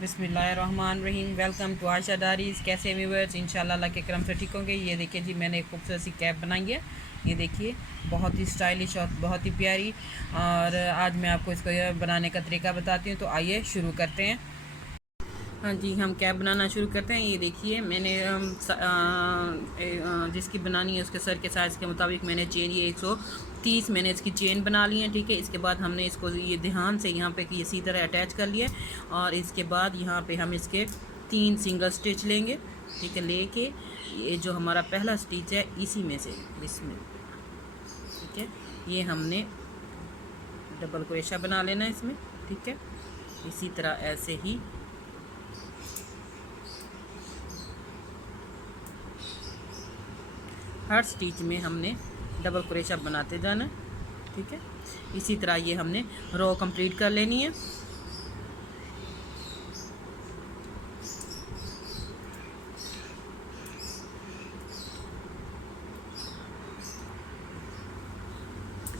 बिस्मिल्लाहिर्रहमानिर्रहीम। Welcome to Ayesha diaries. कैसे viewers, इंशाल्लाह अल्लाह के करम से ठीक होंगे। ये देखिए जी, मैंने एक खूबसूरत सी कैप बनाई है। ये देखिए, बहुत ही स्टाइलिश और बहुत ही प्यारी। और आज मैं आपको इसको बनाने का तरीका बताती हूँ। तो आइए शुरू करते हैं। हाँ जी, हम कैप बनाना शुरू करते हैं। ये देखिए, मैंने जिसकी बनानी है उसके सर के साइज़ के मुताबिक मैंने चेन ये 130 मैंने इसकी चेन बना ली है। ठीक है, इसके बाद हमने इसको ये ध्यान से यहाँ पे कि इसी तरह अटैच कर लिया। और इसके बाद यहाँ पे हम इसके 3 सिंगल स्टिच लेंगे। ठीक है, लेके ये जो हमारा पहला स्टिच है इसी में से इसमें, ठीक है, ये हमने डबल क्रोशा बना लेना है इसमें। ठीक है, इसी तरह ऐसे ही हर स्टिच में हमने डबल क्रोशा बनाते जाना है। ठीक है, इसी तरह ये हमने रो कंप्लीट कर लेनी है।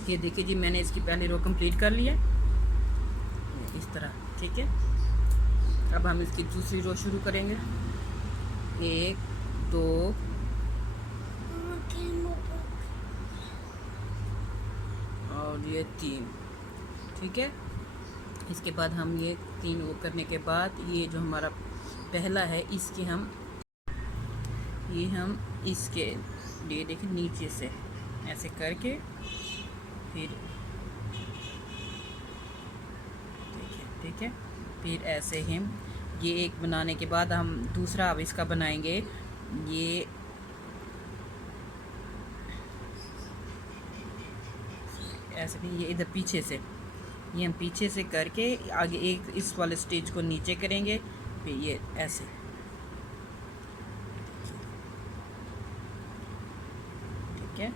ये देखिए जी, मैंने इसकी पहली रो कंप्लीट कर ली है इस तरह। ठीक है, अब हम इसकी दूसरी रो शुरू करेंगे। 1 2 और ये 3। ठीक है, इसके बाद हम ये 3 वो करने के बाद ये जो हमारा पहला है इसके हम इसके ये देखिए नीचे से ऐसे करके फिर देखिए, ठीक है, फिर ऐसे हम ये एक बनाने के बाद हम दूसरा अब इसका बनाएंगे। ये ऐसे नहीं, ये इधर पीछे से, ये हम पीछे से करके आगे एक इस वाले स्टेज को नीचे करेंगे। फिर ये ऐसे, ठीक है,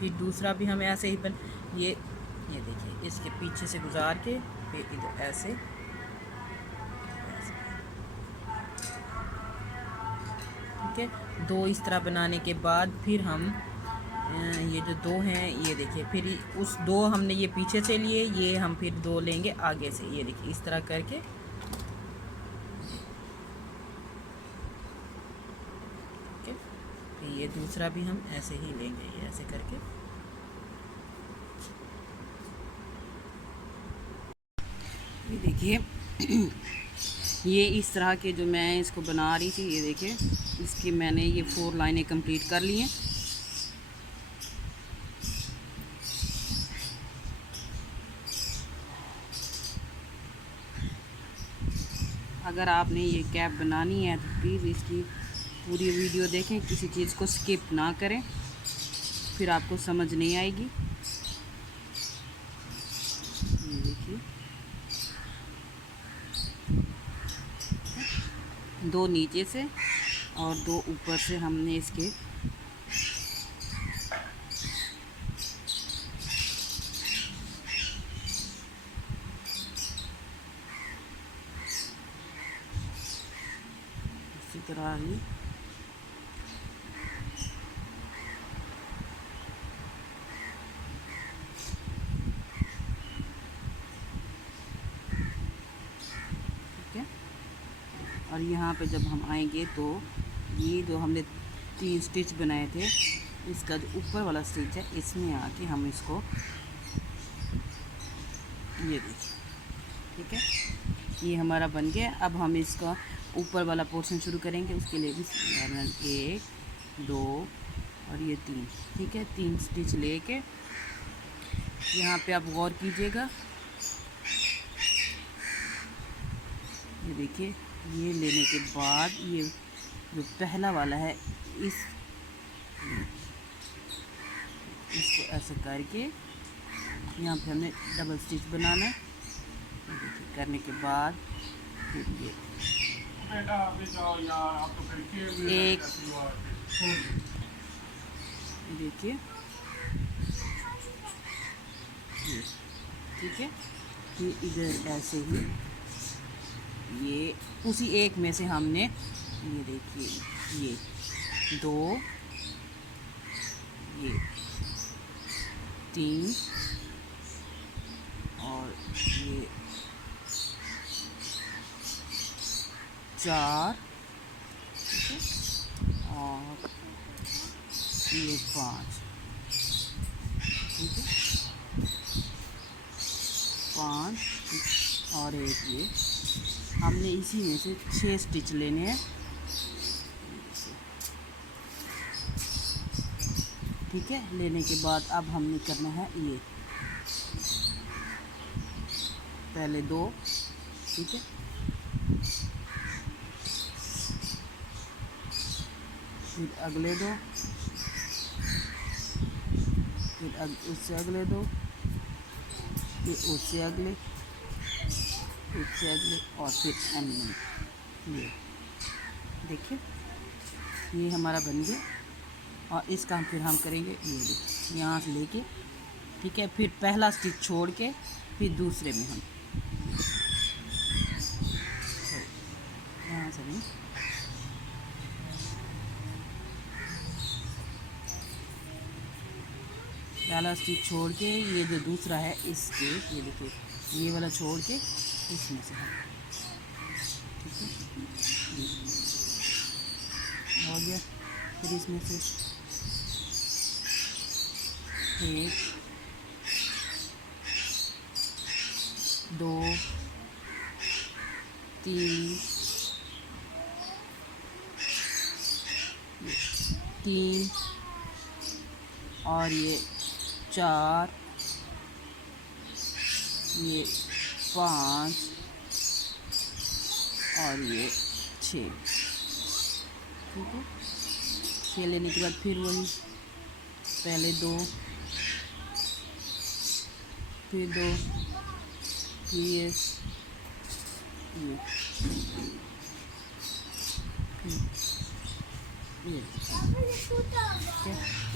फिर दूसरा भी हम ऐसे ही ये देखिए, इसके पीछे से गुजार के फिर इधर ऐसे, ठीक है। 2 इस तरह बनाने के बाद फिर हम ये जो 2 हैं ये देखिए, फिर उस 2 हमने ये पीछे से लिए, ये हम फिर 2 लेंगे आगे से। ये देखिए इस तरह करके, ठीक है, फिर ये दूसरा भी हम ऐसे ही लेंगे, ये ऐसे करके। ये देखिए ये इस तरह के जो मैं इसको बना रही थी, ये देखिए इसकी मैंने ये 4 लाइनें कंप्लीट कर ली हैं। अगर आपने ये कैप बनानी है तो प्लीज़ इसकी पूरी वीडियो देखें, किसी चीज़ को स्किप ना करें, फिर आपको समझ नहीं आएगी। ये देखिए, 2 नीचे से और 2 ऊपर से हमने इसके इसी तरह ही और यहाँ पे जब हम आएंगे तो ये जो हमने 3 स्टिच बनाए थे, इसका जो ऊपर वाला स्टिच है इसमें आके हम इसको ये देखिए, ठीक है, ये हमारा बन गया। अब हम इसका ऊपर वाला पोर्शन शुरू करेंगे। उसके लिए भी 1 2 और ये 3, ठीक है, 3 स्टिच लेके यहाँ पे आप गौर कीजिएगा। ये देखिए, ये लेने के बाद ये जो पहला वाला है इसको ऐसे करके यहाँ पे हमने डबल स्टिच बनाना है। देखिए, करने के बाद फिर ये एक, देखिए, ठीक है, फिर इधर ऐसे ही ये उसी एक में से हमने ये देखिए ये 2 ये 3 और ये 4, ठीक है, और ये 5, ठीक है, 5 और एक ये। हमने इसी में से 6 स्टिच लेने हैं, ठीक है। लेने के बाद अब हमने करना है ये पहले 2, ठीक है, फिर अगले 2, फिर उससे अगले 2, फिर उससे अगले, उससे अगले, और फिर एंड में। ये देखिए ये हमारा बन गया। और इसका फिर हम करेंगे ये देखिए यहाँ से लेके, ठीक है, फिर पहला स्टिच छोड़ के फिर दूसरे में हम यहाँ से नहीं, पहला स्टिच छोड़ के ये जो दूसरा है इसके, ये देखिए ये वाला छोड़ के इसमें से हम, ठीक है, हो गया। फिर इसमें से 1, 2, 3, 3 और ये 4, ये 5 और ये 6, ठीक है। 6 लेने के बाद फिर वही पहले 2, फिर 2, फिर ये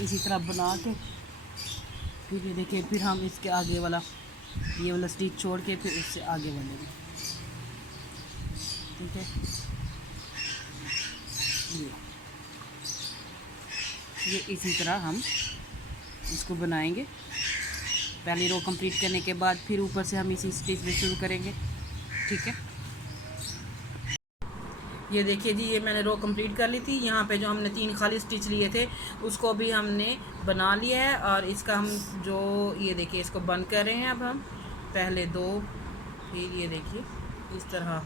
इसी तरह बना के फिर ये देखिए, फिर हम इसके आगे वाला ये वाला स्टिच छोड़ के फिर इससे आगे बढ़ेंगे, ठीक है। ये इसी तरह हम इसको बनाएंगे। पहली रो कंप्लीट करने के बाद फिर ऊपर से हम इसी स्टिच में शुरू करेंगे, ठीक है। ये देखिए जी, ये मैंने रो कंप्लीट कर ली थी। यहाँ पे जो हमने 3 खाली स्टिच लिए थे उसको भी हमने बना लिया है। और इसका हम जो ये देखिए इसको बंद कर रहे हैं। अब हम पहले 2, फिर ये देखिए इस तरह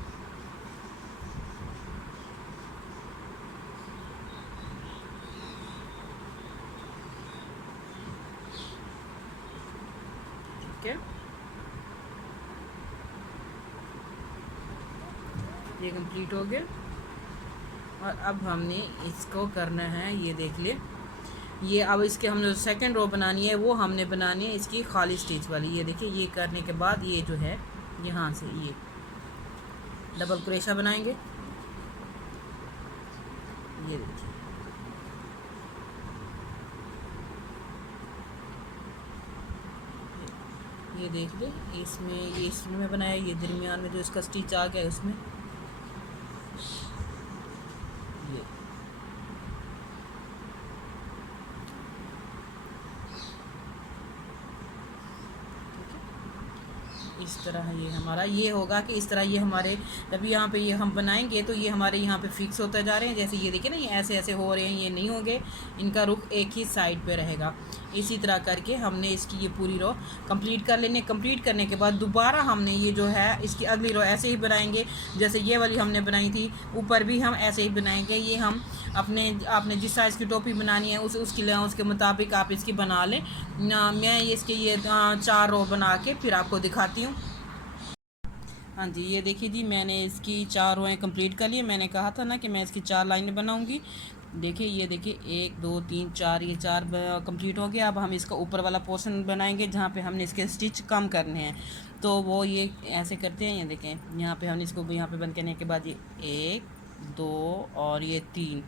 ठीक है। ये कंप्लीट हो गया। और अब हमने इसको करना है, ये देख ले, ये अब इसके हमने सेकंड रो बनानी है वो हमने बनानी है इसकी खाली स्टिच वाली। ये देखिए ये करने के बाद ये जो है यहाँ से ये डबल क्रोशा बनाएंगे। ये देखिए ये देख ले, इसमें ये इसमें बनाया, ये दरमियान में जो इसका स्टिच आ गया है उसमें ये इस तरह ये हमारा ये होगा कि इस तरह ये हमारे जब यहाँ पे ये हम बनाएंगे तो ये हमारे यहाँ पे फिक्स होते जा रहे हैं। जैसे ये देखिए ना, ये ऐसे ऐसे हो रहे हैं, ये नहीं होंगे, इनका रुख एक ही साइड पे रहेगा। इसी तरह करके हमने इसकी ये पूरी रो कंप्लीट कर लेनी है। कंप्लीट करने के बाद दोबारा हमने ये जो है इसकी अगली रो ऐसे ही बनाएंगे जैसे ये वाली हमने बनाई थी। ऊपर भी हम ऐसे ही बनाएंगे। ये हम आपने जिस साइज़ की टोपी बनानी है उसके मुताबिक आप इसकी बना लें। मैं इसके ये 4 रो बना के फिर आपको दिखाती हूँ। हाँ जी, ये देखिए जी, मैंने इसकी 4 रोएँ कंप्लीट कर ली। मैंने कहा था ना कि मैं इसकी 4 लाइनें बनाऊंगी। देखिए ये देखिए 1 2 3 4, ये 4 कंप्लीट हो गया। अब हम इसका ऊपर वाला पोर्शन बनाएंगे जहाँ पे हमने इसके स्टिच कम करने हैं। तो वो ये ऐसे करते हैं, ये देखें यहाँ पे हमने इसको यहाँ पे बंद करने के बाद ये 1 2 और ये 3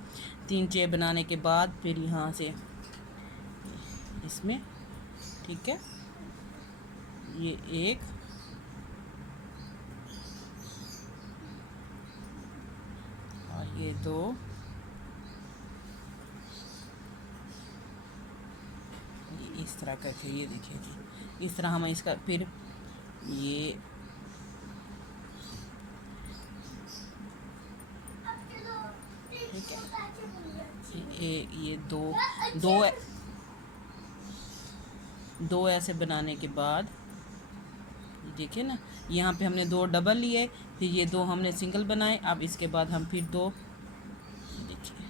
चेयर बनाने के बाद फिर यहाँ से इसमें, ठीक है, ये 1 और ये 2 इस तरह करके, ये देखिए जी इस तरह हम इसका फिर ये देखिए ये दो दो ऐसे बनाने के बाद देखिए ना, यहाँ पे हमने दो डबल लिए, फिर ये दो हमने सिंगल बनाए। अब इसके बाद हम फिर दो, देखिए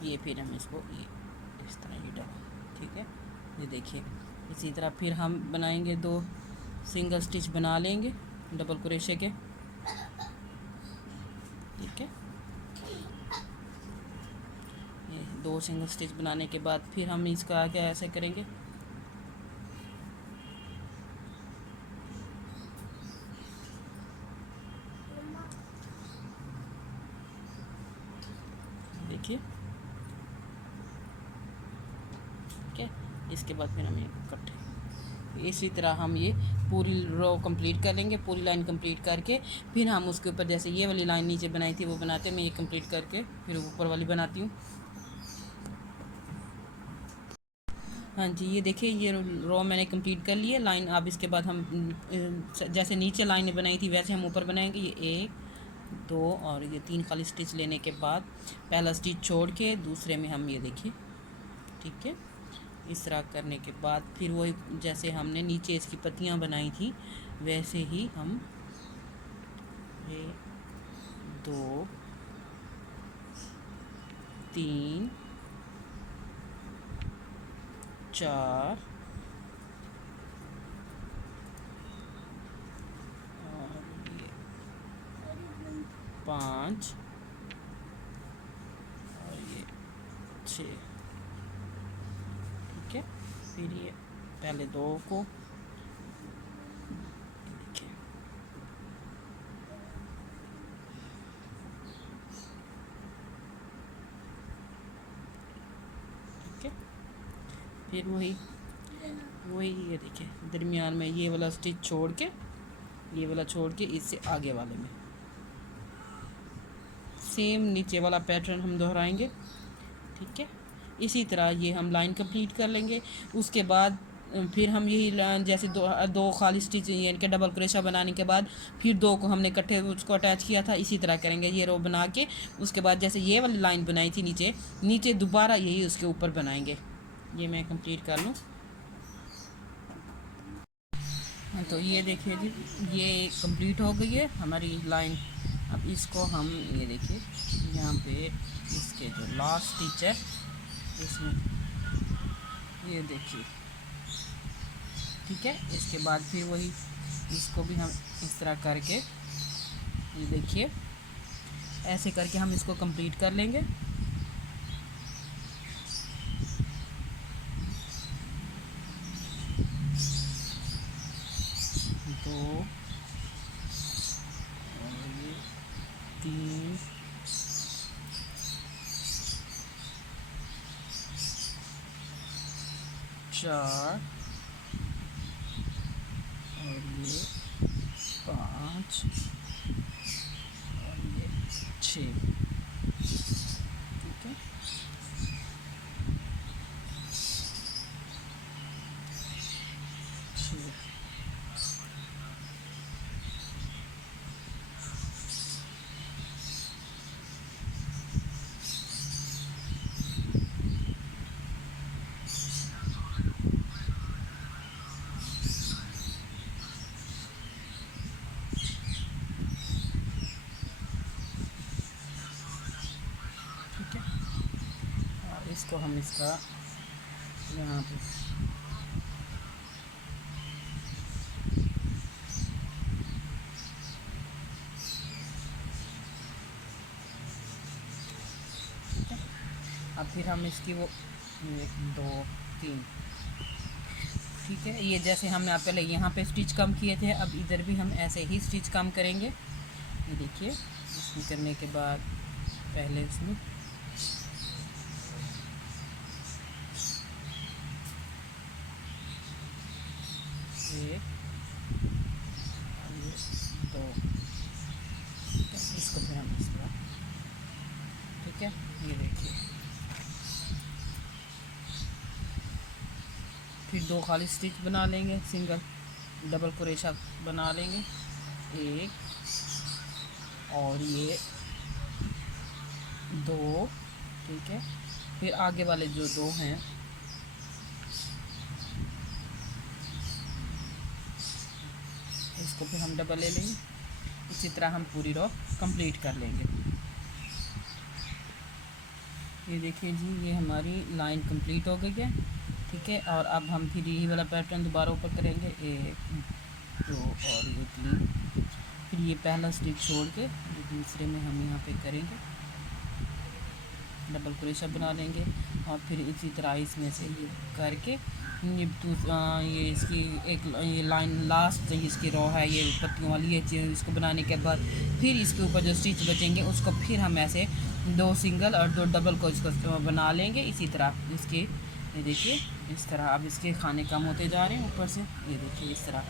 ये फिर हम इसको ये इस तरह ये डबल, ठीक है। ये देखिए इसी तरह फिर हम बनाएंगे, दो सिंगल स्टिच बना लेंगे डबल क्रोशे के, ठीक है। ये दो सिंगल स्टिच बनाने के बाद फिर हम इसका आगे ऐसे करेंगे, देखिए, ठीक है। इसके बाद फिर हम ये कट, इसी तरह हम ये पूरी रो कंप्लीट कर लेंगे। पूरी लाइन कंप्लीट करके फिर हम उसके ऊपर जैसे ये वाली लाइन नीचे बनाई थी वो बनाते हैं। मैं ये कंप्लीट करके फिर ऊपर वाली बनाती हूँ। हाँ जी, ये देखिए ये रो मैंने कंप्लीट कर लिया लाइन। अब इसके बाद हम जैसे नीचे लाइन बनाई थी वैसे हम ऊपर बनाएंगे। ये एक, दो और ये तीन खाली स्टिच लेने के बाद पहला स्टिच छोड़ के दूसरे में हम ये देखिए, ठीक है। इस तरह करने के बाद फिर वही जैसे हमने नीचे इसकी पत्तियां बनाई थी वैसे ही हम ये दो, तीन, चार और ये पाँच और ये छः, ठीक है। फिर ये पहले दो को देखिए, ठीक है। फिर वही ये देखिए दरमियान में ये वाला स्टिच छोड़ के, ये वाला छोड़ के इससे आगे वाले में सेम नीचे वाला पैटर्न हम दोहराएंगे, ठीक है। इसी तरह ये हम लाइन कंप्लीट कर लेंगे। उसके बाद फिर हम यही जैसे दो खाली स्टिच यानी कि डबल क्रोशा बनाने के बाद फिर दो को हमने इकट्ठे उसको अटैच किया था, इसी तरह करेंगे। ये रो बना के उसके बाद जैसे ये वाली लाइन बनाई थी नीचे दोबारा यही उसके ऊपर बनाएंगे। ये मैं कंप्लीट कर लूँ। तो ये देखिए जी, ये कंप्लीट हो गई है हमारी लाइन। अब इसको हम ये देखिए यहाँ पे इसके जो लास्ट स्टिच है इसमें ये देखिए, ठीक है। इसके बाद फिर वही इसको भी हम इस तरह करके ये देखिए ऐसे करके हम इसको कंप्लीट कर लेंगे। दो और ये तीन, चार और ये पाँच और ये छः, ठीक है। छः, ठीक है। और इसको हम इसका यहाँ पे अब फिर हम इसकी वो एक, दो, तीन, ठीक है। ये जैसे हमने आप पहले यहाँ पे स्टिच कम किए थे, अब इधर भी हम ऐसे ही स्टिच कम करेंगे। ये देखिए इसमें करने के बाद पहले इसमें एक, फिर 2 खाली स्टिच बना लेंगे, सिंगल डबल क्रोशा बना लेंगे, एक और ये 2, ठीक है। फिर आगे वाले जो 2 हैं इसको फिर हम डबल ले लेंगे। इसी तरह हम पूरी रो कंप्लीट कर लेंगे। ये देखिए जी, ये हमारी लाइन कंप्लीट हो गई है, ठीक है। और अब हम फिर यही वाला पैटर्न दोबारा ऊपर करेंगे, 1 2 और ये 3। फिर ये पहला स्टिच छोड़ के दूसरे में हम यहाँ पे करेंगे, डबल क्रोशा बना लेंगे। और फिर इसी तरह इसमें से ये करके ये इसकी एक ये लाइन लास्ट इसकी रो है, ये पत्तियों वाली, ये इसको बनाने के बाद फिर इसके ऊपर जो स्टिच बचेंगे उसको फिर हम ऐसे 2 सिंगल और 2 डबल को इसको बना लेंगे। इसी तरह इसके ये देखिए इस तरह अब इसके खाने कम होते जा रहे हैं ऊपर से, ये देखिए इस तरह,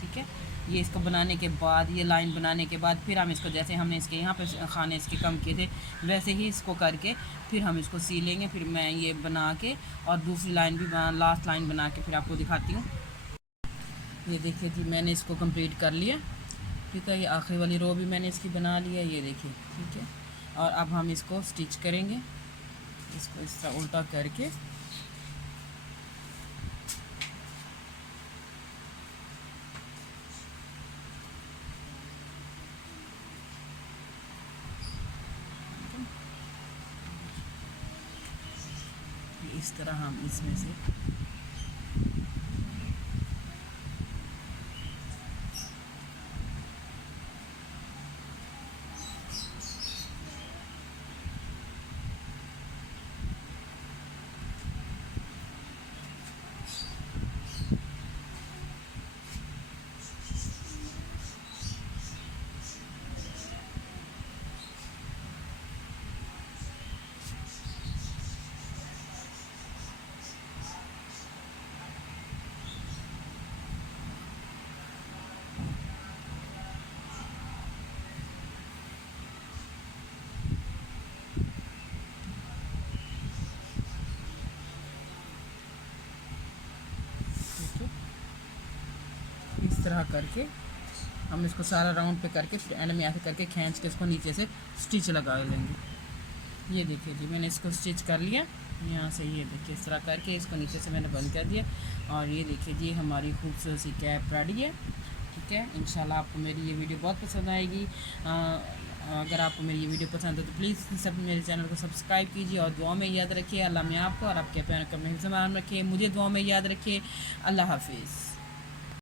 ठीक है। ये इसको बनाने के बाद, ये लाइन बनाने के बाद फिर हम इसको जैसे हमने इसके यहाँ पे खाने इसके कम किए थे वैसे ही इसको करके फिर हम इसको सी लेंगे। फिर मैं ये बना के और दूसरी लाइन भी लास्ट लाइन बना के फिर आपको दिखाती हूँ। ये देखिए जी, मैंने इसको कंप्लीट कर लिया, ठीक है। ये आखिरी वाली रो भी मैंने इसकी बना लिया, ये देखिए, ठीक है। और अब हम इसको स्टिच करेंगे, इसको इस तरह उल्टा करके इस तरह हम इसमें से इस तरह करके हम इसको सारा राउंड पे करके फिर एंड में ऐसे करके खींच के इसको नीचे से स्टिच लगा लेंगे। ये देखिए जी, मैंने इसको स्टिच कर लिया यहाँ से, ये देखिए इस तरह करके इसको नीचे से मैंने बंद कर दिया। और ये देखिए जी, हमारी खूबसूरत सी कैप रेडी है, ठीक है। इंशाल्लाह आपको मेरी ये वीडियो बहुत पसंद आएगी। अगर आपको मेरी ये वीडियो पसंद हो तो प्लीज़ सब मेरे चैनल को सब्सक्राइब कीजिए और दुआ में याद रखिए। अल्लाह में आपको और आपके प्यार का मेहमान रखिए, मुझे दुआ में याद रखिए। अल्लाह हाफिज़।